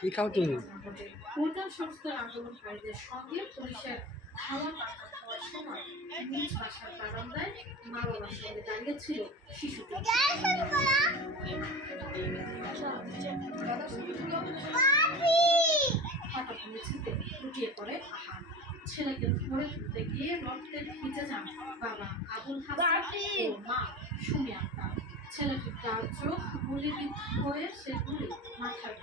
কি খাও তুমি? পরিত্রাণ সংস্থার আন্দোলনকারীদের সঙ্গে পুলিশের ধাওয়া পাল্টা হওয়ার সময় নিজ বাসার বারান্দায় মা বাবার সঙ্গে দাঁড়িয়েছিল শিশুটি। হঠাৎ মেঝেতে লুটিয়ে পড়ে আহান। ছেলেকে ধরে তুলতে গিয়ে রক্তে ভিজে যান বাবা আবুল হাসান ও মা সুমি আক্তার। ছেলেটির ডাল চোখ গুলিবিদ্ধ হয়ে সেগুলি মাথার